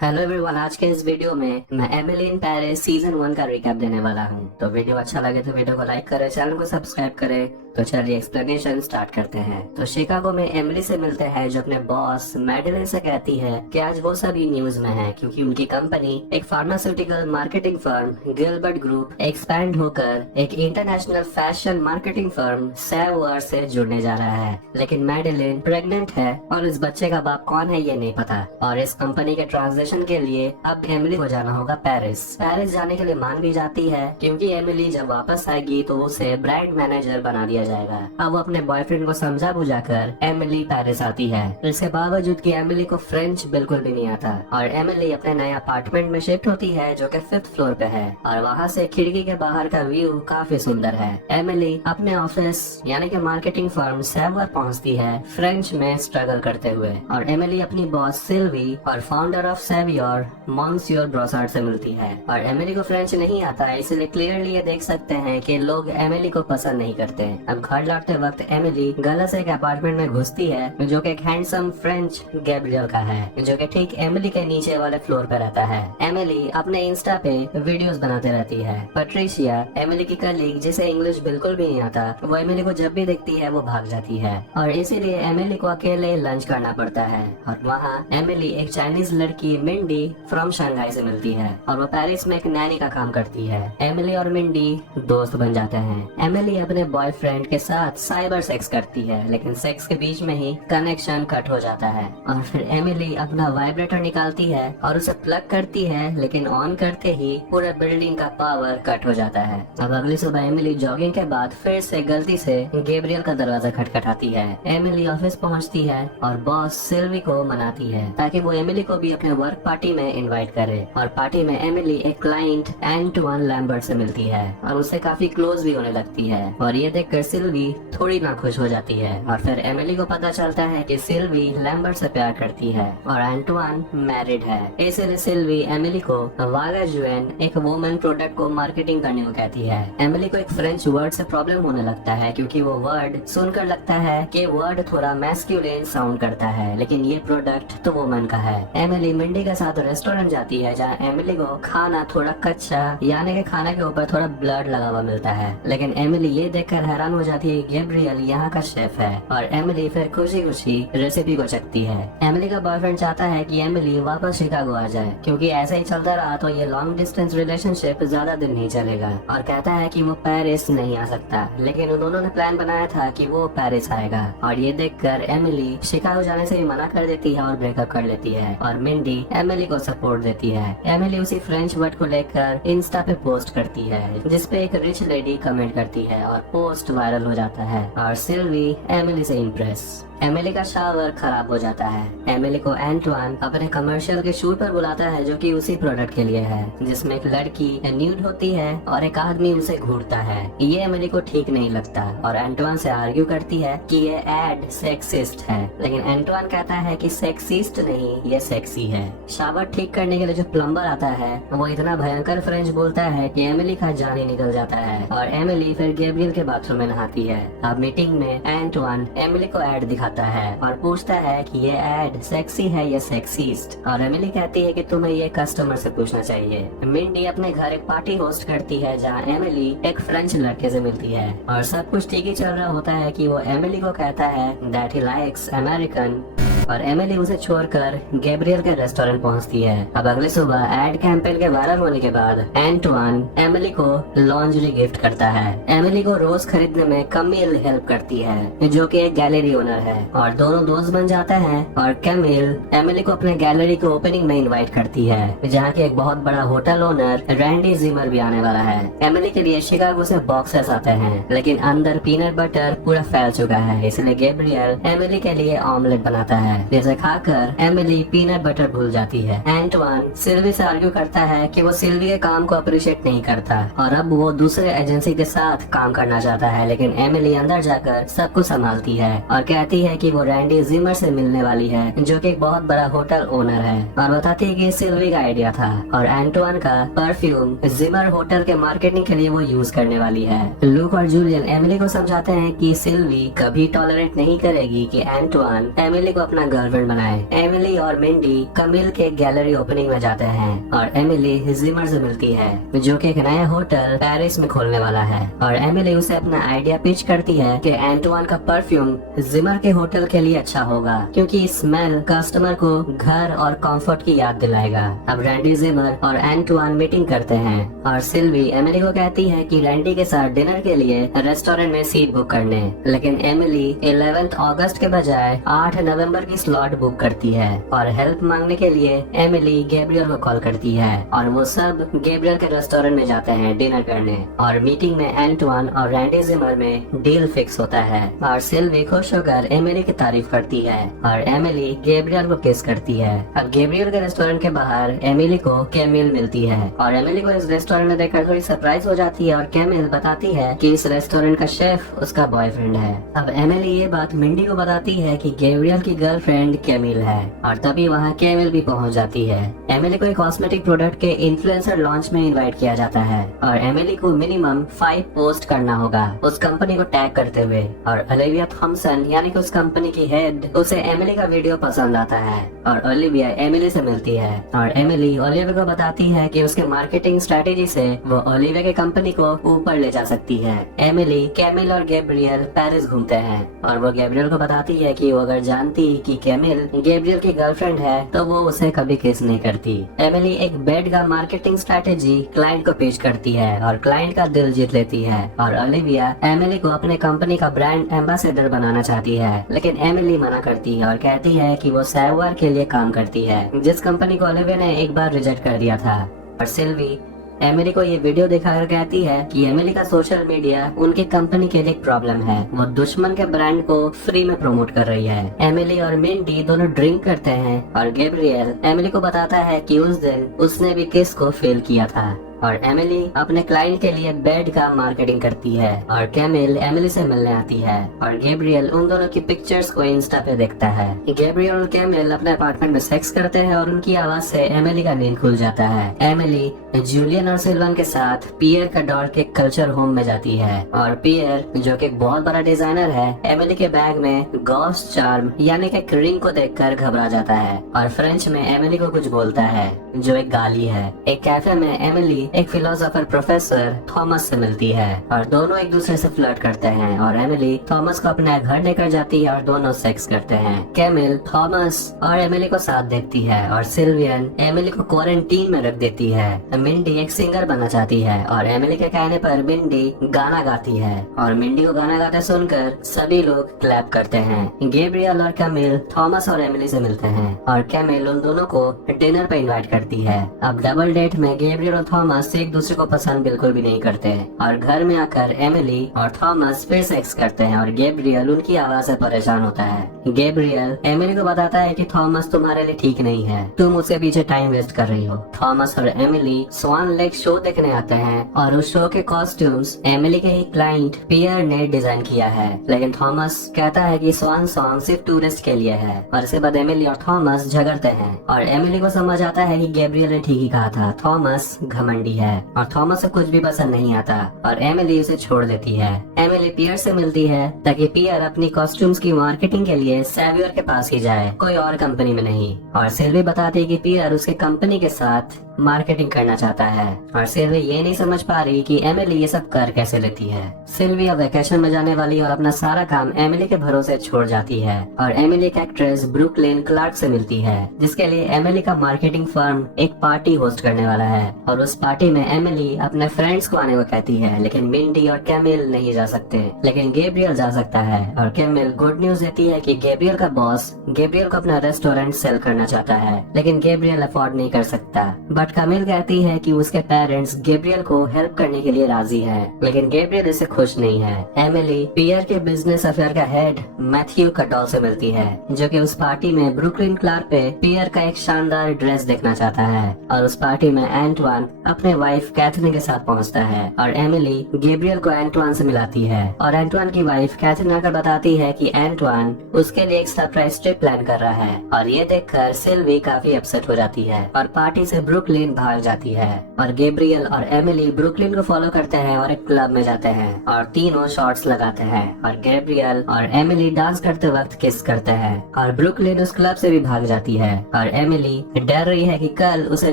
Hello everyone, आज के इस वीडियो में मैं एमिली इन पेरिस सीजन 1 का रिकैप देने वाला हूं। तो वीडियो अच्छा लगे तो वीडियो को लाइक करें, चैनल को सब्सक्राइब करें। तो चलिए एक्सप्लेनेशन स्टार्ट करते हैं। तो शिकागो में एमिली से मिलते हैं जो अपने बॉस मैडेलिन से कहती है कि आज वो सभी न्यूज में है क्योंकि उनकी कंपनी एक pharmaceutical marketing firm Gilbert group expand होकर एक इंटरनेशनल फैशन मार्केटिंग फर्म सैवॉर से जुड़ने जा रहा है। लेकिन मैडेलिन प्रेग्नेंट है और इस बच्चे का बाप कौन है ये नहीं पता। और इस कंपनी के ट्रांजिशन के लिए अब एमिली को जाना होगा पेरिस। पेरिस जाने के लिए मान भी जाती है क्योंकि एमिली जब वापस आएगी तो उसे ब्रांड मैनेजर बना दिया जाएगा। अब वो अपने बॉयफ्रेंड को समझा बुझाकर एमिली पेरिस आती है। इसके बावजूद कि एमिली को फ्रेंच बिल्कुल भी नहीं आता और एमिली अपने नए अपार्टमेंट में शिफ्ट होती है जो कि 5th फ्लोर पे है और वहाँ से खिड़की के बाहर का व्यू काफी सुंदर है। एमिली अपने ऑफिस यानी कि मार्केटिंग फर्म सैवॉर पहुँचती है फ्रेंच में स्ट्रगल करते हुए। और एमिली अपनी बॉस सिल्वी और फाउंडर ऑफ सैवॉर मॉन्सियोर ब्रोसार्ड से मिलती है। और एमिली को फ्रेंच नहीं आता है, इसलिए क्लियरली ये देख सकते हैं कि लोग एमिली को पसंद नहीं करते। अब घर लौटते वक्त एमिली गलत से एक अपार्टमेंट में घुसती है जो कि एक हैंडसम फ्रेंच गैब्रियल का है जो कि ठीक एमिली के नीचे वाले फ्लोर पे रहता है। एमिली अपने इंस्टा पे वीडियोस बनाते रहती है। पैट्रिशिया एमिली की कलीग जिसे इंग्लिश बिल्कुल भी नहीं आता, वो एमिली को जब भी देखती है वो भाग जाती है और इसीलिए एमिली को अकेले लंच करना पड़ता है। और वहाँ एमिली एक चाइनीज लड़की मिंडी फ्रॉम शंघाई से मिलती है और वो पेरिस में एक नैनी का काम करती है। एमिली और मिंडी दोस्त बन जाते हैं। एमिली अपने बॉयफ्रेंड के साथ साइबर सेक्स करती है लेकिन सेक्स के बीच में ही कनेक्शन कट हो जाता है और फिर एमिली अपना वाइब्रेटर निकालती है और उसे प्लग करती है लेकिन ऑन करते ही पूरे बिल्डिंग का पावर कट हो जाता है। अब अगली सुबह एमिली जॉगिंग के बाद फिर से गलती से गैब्रियल का दरवाजा खटखटाती है। एमिली ऑफिस पहुंचती है और बॉस सिल्वी को मनाती है ताकि वो एमिली को भी अपने वर्क पार्टी में इनवाइट करे। और पार्टी में एमिली एक क्लाइंट एंटवान लैम्बर्ट से मिलती है और उससे काफी क्लोज भी होने लगती है और ये देखकर सिल्वी थोड़ी नाखुश हो जाती है। और फिर एमिली को पता चलता है कि सिल्वी लैम्बर्ट से प्यार करती है और एंटवान मैरिड है। इसलिए सिल्वी एमिली को वागा जुएन एक वुमेन प्रोडक्ट को मार्केटिंग करने को कहती है। एमिली को एक फ्रेंच वर्ड से प्रॉब्लम होने लगता है क्योंकि वो वर्ड सुनकर लगता है कि वर्ड थोड़ा मैस्कुलिन साउंड करता है लेकिन ये प्रोडक्ट तो वुमेन का है। एमिली मिंडी के साथ रेस्टोरेंट जाती है जहाँ एमिली को खाना थोड़ा कच्चा यानी कि खाने के ऊपर थोड़ा ब्लड लगा हुआ मिलता है। लेकिन एमिली ये देखकर हैरान हो जाती है कि गैब्रियल यहाँ का शेफ है और एमिली फिर खुशी खुशी रेसिपी को चखती है। एमिली का बॉयफ्रेंड चाहता है कि एमिली वापस शिकागो आ जाए क्योंकि ऐसे ही चलता रहा तो ये लॉन्ग डिस्टेंस रिलेशनशिप ज्यादा दिन नहीं चलेगा और कहता है कि वो पेरिस नहीं आ सकता। लेकिन उन्होंने प्लान बनाया था कि वो पेरिस आएगा और ये देखकर एमिली शिकागो जाने से भी मना कर देती है और ब्रेकअप कर लेती है और मिंडी एमिली को सपोर्ट देती है। एमिली उसी फ्रेंच वर्ड को लेकर इंस्टा पे पोस्ट करती है जिसपे एक रिच लेडी कमेंट करती है और पोस्ट वायरल हो जाता है और सिल्वी एमिली से इम्प्रेस। एमिली का शावर खराब हो जाता है। एमिली को एंटवान अपने कमर्शियल के शूट पर बुलाता है जो कि उसी प्रोडक्ट के लिए है जिसमें एक लड़की न्यूड होती है और एक आदमी उसे घूरता है। ये एमिली को ठीक नहीं लगता और एंटवान से आर्ग्यू करती है कि ये एड सेक्सिस्ट है लेकिन एंटवान कहता है कि सेक्सिस्ट नहीं, ये सेक्सी है। शावर ठीक करने के लिए जो प्लम्बर आता है वो इतना भयंकर फ्रेंच बोलता है कि एमिली का जान ही निकल जाता है और एमिली फिर गैब्रियल के बाथरूम में नहाती है। अब मीटिंग में एंटवान एमिली को एड दिखाता है और पूछता है कि ये एड सेक्सी है या सेक्सिस्ट और एमिली कहती है कि तुम्हें ये कस्टमर से पूछना चाहिए। मिंडी अपने घर एक पार्टी होस्ट करती है जहाँ एमिली एक फ्रेंच लड़के से मिलती है और सब कुछ ठीक ही चल रहा होता है कि वो एमिली को कहता है दैट ही लाइक्स अमेरिकन और एमिली उसे छोड़कर गैब्रियल के रेस्टोरेंट पहुंचती है। अब अगले सुबह एड कैंपेन के वायरल होने के बाद एंटवान एमिली को लॉन्जरी गिफ्ट करता है। एमिली को रोज खरीदने में कैमिल हेल्प करती है जो कि एक गैलरी ओनर है और दोनों दोस्त बन जाते हैं और कैमिल एमिली को अपने गैलरी के ओपनिंग में इनवाइट करती है जहाँ के एक बहुत बड़ा होटल ओनर रैंडी जिमर भी आने वाला है। एमिली के लिए शिकागो से बॉक्सेस आते हैं लेकिन अंदर पीनट बटर पूरा फैल चुका है इसलिए गैब्रियल एमिली के लिए ऑमलेट बनाता है जिसे खाकर एमिली पीनट बटर भूल जाती है। एंटवान सिल्वी से आर्ग्यू करता है कि वो सिल्वी के काम को अप्रिशिएट नहीं करता और अब वो दूसरे एजेंसी के साथ काम करना चाहता है लेकिन एमिली अंदर जाकर सब कुछ संभालती है और कहती है कि वो रैंडी जिमर से मिलने वाली है जो कि एक बहुत बड़ा होटल ओनर है और बताती है कि सिल्वी का आइडिया था और एंटवान का परफ्यूम जिमर होटल के मार्केटिंग के लिए वो यूज करने वाली है। लूक और जूलियन एमिली को समझाते हैं कि सिल्वी कभी टॉलरेट नहीं करेगी कि एंटवान एमिली को अपना अपना गर्लफ्रेंड बनाए। एमिली और मिंडी कमिल के गैलरी ओपनिंग में जाते हैं और एमिली जिमर से मिलती है जो कि एक नया होटल पेरिस में खोलने वाला है। और एमिली उसे अपना आइडिया पिच करती है कि एंटवान का परफ्यूम जिमर के होटल के लिए अच्छा होगा क्योंकि स्मेल कस्टमर को घर और कंफर्ट की याद दिलाएगा। अब रैंडी जिमर और एंटवान मीटिंग करते हैं और सिल्वी एमिली को कहती है कि रैंडी के साथ डिनर के लिए रेस्टोरेंट में सीट बुक करने, लेकिन एमिली 11 अगस्त के बजाय 8 नवंबर की स्लॉट बुक करती है। और हेल्प मांगने के लिए एमिली गैब्रियल को कॉल करती है और वो सब गैब्रियल के रेस्टोरेंट में जाते हैं डिनर करने। और मीटिंग में एंटवान और रैंडी जिमर में डील फिक्स होता है और सिल्वी खुश होकर एमिली की तारीफ करती है और एमिली गैब्रियल को किस करती है। अब गैब्रियल के रेस्टोरेंट के बाहर एमिली को कैमिल मिलती है और एमिली को इस रेस्टोरेंट में देखकर थोड़ी सरप्राइज हो जाती है और कैमिल बताती है कि इस रेस्टोरेंट का शेफ उसका बॉयफ्रेंड है। अब एमिली ये बात मिंडी को बताती है कि गैब्रियल की गर्लफ्रेंड कैमिल है और तभी वहाँ कैमिल भी पहुँच जाती है। एमिली को एक कॉस्मेटिक प्रोडक्ट के इन्फ्लुएंसर लॉन्च में इनवाइट किया जाता है और एमिली को मिनिमम 5 पोस्ट करना होगा उस कंपनी को टैग करते हुए। और ओलिविया थॉमसन यानी कि उस कंपनी की हेड, उसे एमिली का वीडियो पसंद आता है और ओलिविया एमिली से मिलती है और एमिली ओलिविया को बताती है कि उसके मार्केटिंग स्ट्रेटेजी से वो ओलिविया के कंपनी को ऊपर ले जा सकती है। एमिली, कैमिल और गैब्रियल पेरिस घूमते हैं और वो गैब्रियल को बताती है कि वो अगर जानती कि कैमिल गैब्रियल की गर्लफ्रेंड है तो वो उसे कभी किस नहीं करती। एमिली एक बेड का मार्केटिंग स्ट्रेटेजी क्लाइंट को पेश करती है और क्लाइंट का दिल जीत लेती है। और ओलिविया एमिली को अपने कंपनी का ब्रांड एम्बेसडर बनाना चाहती है, लेकिन एमिली मना करती है और कहती है कि वो सैवॉर के लिए काम करती है, जिस कंपनी को ओलिविया ने एक बार रिजेक्ट कर दिया था। और सिल्वी एमिली को ये वीडियो दिखाकर कहती है कि एमिली का सोशल मीडिया उनकी कंपनी के लिए एक प्रॉब्लम है, वो दुश्मन के ब्रांड को फ्री में प्रमोट कर रही है। एमिली और मिंडी दोनों ड्रिंक करते हैं और गैब्रियल एमिली को बताता है कि उस दिन उसने भी किस को फेल किया था। और एमिली अपने क्लाइंट के लिए बेड का मार्केटिंग करती है और कैमिल एमिली से मिलने आती है और गैब्रियल उन दोनों की पिक्चर्स को इंस्टा पे देखता है। गैब्रियल और कैमिल अपने अपार्टमेंट में सेक्स करते हैं और उनकी आवाज से एमिली का नींद खुल जाता है। एमिली जूलियन और सिल्वन के साथ पियर का डॉल के कल्चर होम में जाती है और पियर, जो कि एक बहुत बड़ा डिजाइनर है, एमिली के बैग में गॉस चार्म यानी कि एक रिंग को देखकर घबरा जाता है और फ्रेंच में एमिली को कुछ बोलता है जो एक गाली है। एक कैफे में एमिली एक फिलोसोफर प्रोफेसर थॉमस से मिलती है और दोनों एक दूसरे से फ्लर्ट करते हैं और एमिली थॉमस को अपने घर लेकर जाती है और दोनों सेक्स करते हैं। कैमिल थॉमस और एमिली को साथ देखती है और सिल्वियन एमिली को क्वारंटीन में रख देती है। मिंडी एक सिंगर बनना चाहती है और एमिली के कहने पर मिंडी गाना गाती है और मिंडी को गाना गाते सुनकर सभी लोग क्लैप करते हैं। गैब्रियल और कैमिल थॉमस और एमिली से मिलते हैं और कैमिल उन दोनों को डिनर पे इनवाइट करती है। अब डबल डेट में गैब्रियल और थॉमस एक दूसरे को पसंद बिल्कुल भी नहीं करते और घर में आकर एमिली और थॉमस फिर सेक्स करते हैं और गैब्रियल उनकी आवाज से परेशान होता है। गैब्रियल एमिली को बताता है कि थॉमस तुम्हारे लिए ठीक नहीं है, तुम उसके पीछे टाइम वेस्ट कर रही हो। थॉमस और एमिली स्वान लेक शो देखने आते हैं और उस शो के कॉस्ट्यूम्स एमिली के ही क्लाइंट पियर ने डिजाइन किया है, लेकिन थॉमस कहता है कि स्वान सॉन्ग सिर्फ टूरिस्ट के लिए है। और इसके बाद एमिली और थॉमस झगड़ते हैं और एमिली को समझ आता है कि गैब्रियल ने ठीक ही कहा था, थॉमस घमंडी है और थॉमस से कुछ भी पसंद नहीं आता और एमिली उसे छोड़ देती है। एमिली पियर से मिलती है ताकि पियर अपनी कॉस्ट्यूम्स की मार्केटिंग के लिए सैवियर के पास ही जाए, कोई और कंपनी में नहीं। और सिल्वी बताती है कि पियर उसके कंपनी के साथ मार्केटिंग करना चाहता है और सिल्वी ये नहीं समझ पा रही कि एमिली ये सब कर कैसे लेती है। सिल्वी अब वेकेशन में जाने वाली और अपना सारा काम एमिली के भरोसे छोड़ जाती है और एमिली एक एक्ट्रेस ब्रुकलिन क्लार्क से मिलती है, जिसके लिए एमिली का मार्केटिंग फर्म एक पार्टी होस्ट करने वाला है और उस पार्टी में एमिली अपने फ्रेंड्स को आने को कहती है, लेकिन मिंडी और कैमिल नहीं जा सकते, लेकिन गैब्रियल जा सकता है। और कैमिल गुड न्यूज देती है कि गैब्रियल का बॉस गैब्रियल को अपना रेस्टोरेंट सेल करना चाहता है, लेकिन गैब्रियल अफोर्ड नहीं कर सकता। बट कैमिल कहती है कि उसके पेरेंट्स गैब्रियल को हेल्प करने के लिए राजी है, लेकिन गैब्रियल इससे खुश नहीं है। एमिली पियर के बिजनेस अफेयर का हेड मैथ्यू कटॉल से मिलती है, जो कि उस पार्टी में ब्रुकलिन क्लार्क पे पियर का एक शानदार ड्रेस देखना चाहता है। और उस पार्टी में एंटवान अपने वाइफ कैथरीन के साथ पहुंचता है और एमिली गैब्रियल को एंटवान से मिलाती है और एंटवान की वाइफ कैथरीन आकर बताती है कि एंटवान उसके लिए एक सरप्राइज ट्रिप प्लान कर रहा है और ये देखकर सिल्वी काफी अपसेट हो जाती है और पार्टी से ब्रुकलिन ब्रुकलिन भाग जाती है और गैब्रियल और एमिली ब्रुकलिन को फॉलो करते हैं और एक क्लब में जाते हैं और तीनों शॉट्स लगाते हैं और गैब्रियल और एमिली डांस करते वक्त किस करते हैं और ब्रुकलिन उस क्लब से भी भाग जाती है और एमिली डर रही है कि कल उसे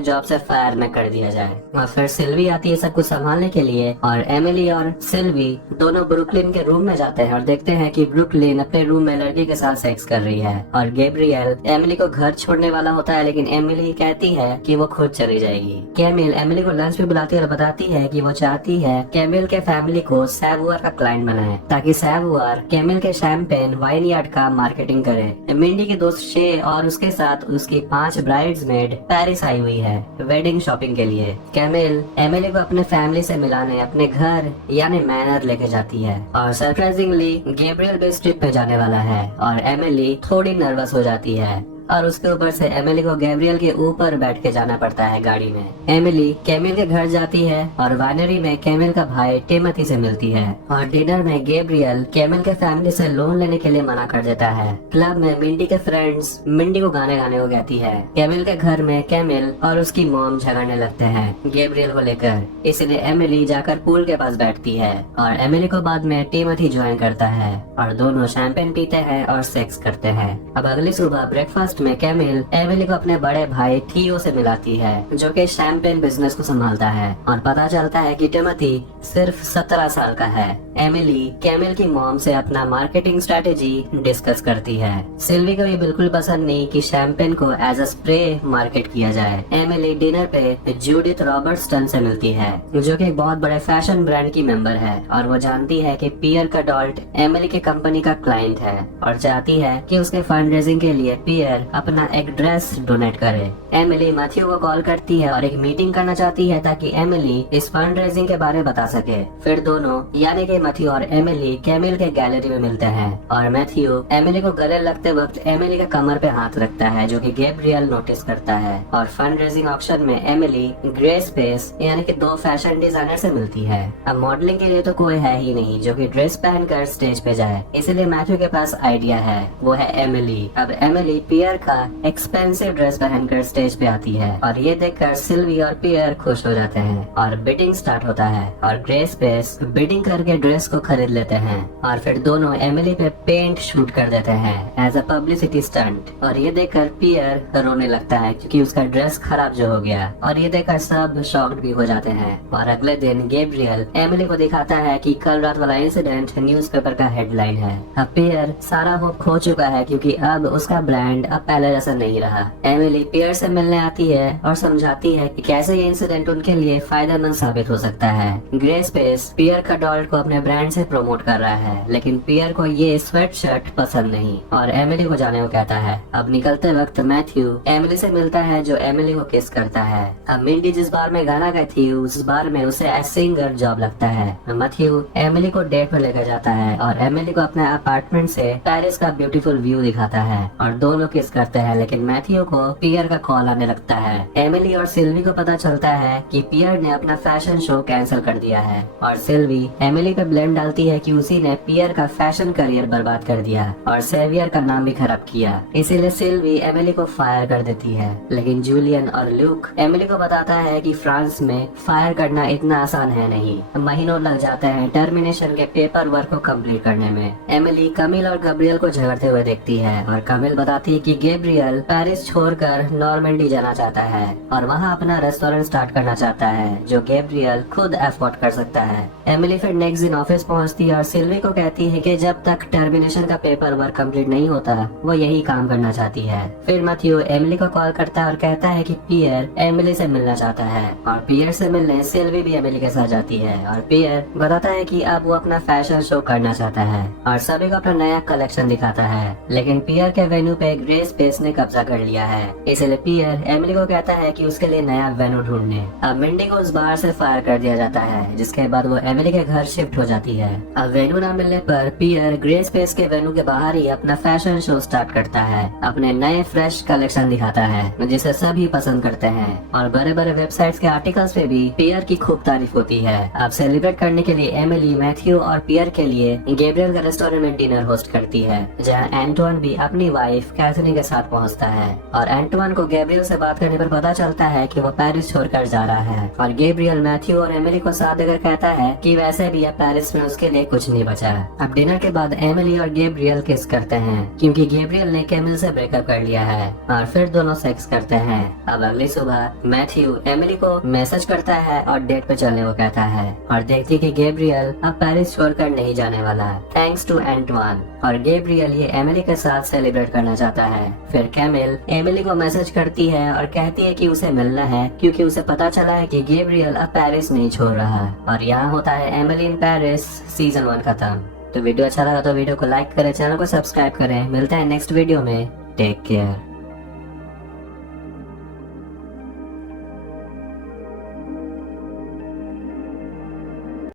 जॉब से फायर न कर दिया जाए। और फिर सिल्वी आती है सब कुछ संभालने के लिए और एमिली और सिल्वी दोनों ब्रुकलिन के रूम में जाते हैं और देखते हैं कि ब्रुकलिन अपने रूम में लड़की के साथ सेक्स कर रही है और गैब्रियल एमिली को घर छोड़ने वाला होता है, लेकिन एमिली कहती है कि वो खुद चली जाएगी। कैमिल एमिली को लंच पे बुलाती है और बताती है कि वो चाहती है कैमिल के फैमिली को सैवुआर का क्लाइंट बनाए ताकि सैवुआर कैमिल के शैंपेन वाइनयार्ड का मार्केटिंग करे। मिंडी के दोस्त शे और उसके साथ उसकी 5 ब्राइड्समेड पेरिस आई हुई है वेडिंग शॉपिंग के लिए। कैमिल एमिली को अपने फैमिली से मिलाने अपने घर यानी मैनर लेके जाती है और सरप्राइजिंगली गैब्रियल भी इस ट्रिप पे जाने वाला है और एमिली थोड़ी नर्वस हो जाती है और उसके ऊपर से एमिली को गैब्रियल के ऊपर बैठ के जाना पड़ता है गाड़ी में। एमिली कैमिल के घर जाती है और वाइनरी में कैमिल का भाई टिमोथी से मिलती है और डिनर में गैब्रियल कैमिल के फैमिली से लोन लेने के लिए मना कर देता है। क्लब में मिंडी के फ्रेंड्स मिंडी को गाने गाने को कहती है। कैमिल के घर में कैमिल और उसकी मॉम झगड़ने लगते हैं गैब्रियल को लेकर, इसलिए एमिली जाकर पूल के पास बैठती है और एमिली को बाद में टिमोथी ज्वाइन करता है और दोनों शैंपेन पीते हैं और सेक्स करते हैं। अब अगली सुबह ब्रेकफास्ट में कैमिल एमिली को अपने बड़े भाई थियो से मिलाती है जो कि शैंपेन बिजनेस को संभालता है और पता चलता है कि टिमोथी सिर्फ 17 साल का है। एमिली कैमिल की मॉम से अपना मार्केटिंग स्ट्रेटेजी डिस्कस करती है। सिल्वी को ये बिल्कुल पसंद नहीं कि शैंपेन को एज अ स्प्रे मार्केट किया जाए। एमिली डिनर पे जूडिथ रॉबर्ट्सन से मिलती है जो कि एक बहुत बड़े फैशन ब्रांड की मेंबर है और वो जानती है कि पियर कडॉल्ट एमिली के कंपनी का क्लाइंट है और चाहती है कि उसके फंड रेजिंग के लिए पियर अपना एक ड्रेस डोनेट करे। एमिली मैथ्यू को कॉल करती है और एक मीटिंग करना चाहती है ताकि एमिली इस फंड रेजिंग के बारे में बता सके। फिर दोनों यानी कि मैथ्यू और एमिली कैमिल के गैलरी में मिलते हैं और मैथ्यू एमिली को गले लगते वक्त एमिली के कमर पे हाथ रखता है जो कि गैब्रियल नोटिस करता है और फंड रेजिंग ऑक्शन में एमिली ग्रे स्पेस यानी कि 2 फैशन डिजाइनर से मिलती है। अब मॉडलिंग के लिए तो कोई है ही नहीं जो कि ड्रेस पहनकर स्टेज पे जाए, इसलिए मैथ्यू के पास आइडिया है, वो है एमिली। अब एमिली पियर का एक्सपेंसिव ड्रेस पहनकर स्टेज पे आती है और ये देखकर सिल्वी और पियर खुश हो जाते हैं और बिडिंग स्टार्ट होता है और ग्रे स्पेस बिडिंग करके ड्रेस को खरीद लेते हैं और फिर दोनों एमिली पे पेंट शूट कर देते हैं एज अ पब्लिसिटी स्टंट और ये देखकर पियर रोने लगता है क्योंकि उसका ड्रेस खराब जो हो गया और ये देखकर सब शॉक्ड भी हो जाते हैं। और अगले दिन गैब्रियल एमिली को दिखाता है कि कल रात वाला इंसिडेंट न्यूज़पेपर का हेडलाइन है। अब पियर सारा होप खो चुका है क्योंकि अब उसका ब्रांड अब पहले जैसा नहीं रहा। एमिली पियर से मिलने आती है और समझाती है कि कैसे ये इंसिडेंट उनके लिए फायदेमंद साबित हो सकता है। ग्रे स्पेस पियर कडॉल्ट को अपने ब्रांड से प्रमोट कर रहा है लेकिन पियर को ये स्वेट शर्ट पसंद नहीं और एमिली को जाने को कहता है। अब निकलते वक्त मैथ्यू एमिली से मिलता है जो एमिली को किस करता है। अब मिंडी जिस बार में गाना गाई थी उस बार में उसे एज सिंगर जॉब लगता है। मैथ्यू एमिली को डेट पर लेकर जाता है और एमिली को अपने अपार्टमेंट से पेरिस का ब्यूटीफुल व्यू दिखाता है और दोनों किस करते हैं, लेकिन मैथ्यू को पियर का कॉल आने लगता है। एमिली और सिल्वी को पता चलता है कि पियर ने अपना फैशन शो कैंसिल कर दिया है और सिल्वी एमिली पे ब्लेम डालती है कि उसी ने पियर का फैशन करियर बर्बाद कर दिया और सेवियर का नाम भी खराब किया, इसीलिए सिल्वी एमिली को फायर कर देती है। लेकिन जूलियन और ल्यूक एमिली को बताता है कि फ्रांस में फायर करना इतना आसान है नहीं, महीनों लग जाते हैं टर्मिनेशन के पेपर वर्क को कंप्लीट करने में। एमिली कमिल और गैब्रियल को झगड़ते हुए देखती है और कमिल बताती है कि गैब्रियल पेरिस छोड़कर नॉर्मंडी जाना चाहता है और वहाँ अपना रेस्टोरेंट स्टार्ट करना चाहता है जो गैब्रियल खुद अफोर्ड कर सकता है। एमिली फिर नेक्स्ट दिन ऑफिस पहुँचती है और सिल्वी को कहती है कि जब तक टर्मिनेशन का पेपर वर्क कंप्लीट नहीं होता वो यही काम करना चाहती है। फिर मैथ्यू एमिली को कॉल करता है और कहता है कि पियर एमिली से मिलना चाहता है और पियर से मिलने सिल्वी भी एमिली के साथ जाती है और पियर बताता है कि अब वो अपना फैशन शो करना चाहता है और सभी को अपना नया कलेक्शन दिखाता है। लेकिन पियर के वेन्यू पे ग्रे स्पेस ने कब्जा कर लिया है, इसलिए पियर एमिली को कहता है कि उसके लिए नया वेन्यू ढूंढने। अब मिंडी को उस बार से फायर कर दिया जाता है जिसके बाद वो एमिली के घर शिफ्ट हो जाती है। अब वेन्यू न मिलने पर पियर ग्रे स्पेस के वेन्यू के बाहर ही अपना फैशन शो स्टार्ट करता है, अपने नए फ्रेश कलेक्शन दिखाता है जिसे सभी पसंद करते हैं और बड़े बड़े वेबसाइट्स के आर्टिकल्स पे भी पियर की खूब तारीफ होती है। अब सेलिब्रेट करने के लिए एमिली मैथ्यू और पियर के लिए गैब्रियल के रेस्टोरेंट में डिनर होस्ट करती है जहाँ एंटोन भी अपनी वाइफ कैथरीन के साथ पहुंचता है और एंटवान को गैब्रियल से बात करने पर पता चलता है कि वो पेरिस छोड़कर जा रहा है और गैब्रियल मैथ्यू और एमिली को साथ देकर कहता है कि वैसे भी अब पेरिस में उसके लिए कुछ नहीं बचा। अब डिनर के बाद एमिली और गैब्रियल किस करते हैं क्योंकि गैब्रियल ने कैमिल से ब्रेकअप कर लिया है और फिर दोनों सेक्स करते हैं। अब अगली सुबह मैथ्यू एमिली को मैसेज करता है और डेट पे चलने को कहता है और देखती कि गैब्रियल अब पेरिस छोड़कर नहीं जाने वाला थैंक्स टू एंटवान और गैब्रियल ये एमिली के साथ सेलिब्रेट करना चाहता है। फिर कैमिल एमिली को मैसेज करती है और कहती है कि उसे मिलना है क्योंकि उसे पता चला है कि गैब्रियल अब पेरिस नहीं छोड़ रहा है। और यहाँ होता है एमिली इन पेरिस सीजन 1 खत्म। तो वीडियो अच्छा लगा तो वीडियो को लाइक करें, चैनल को सब्सक्राइब करें। मिलते हैं नेक्स्ट वीडियो में। Take care.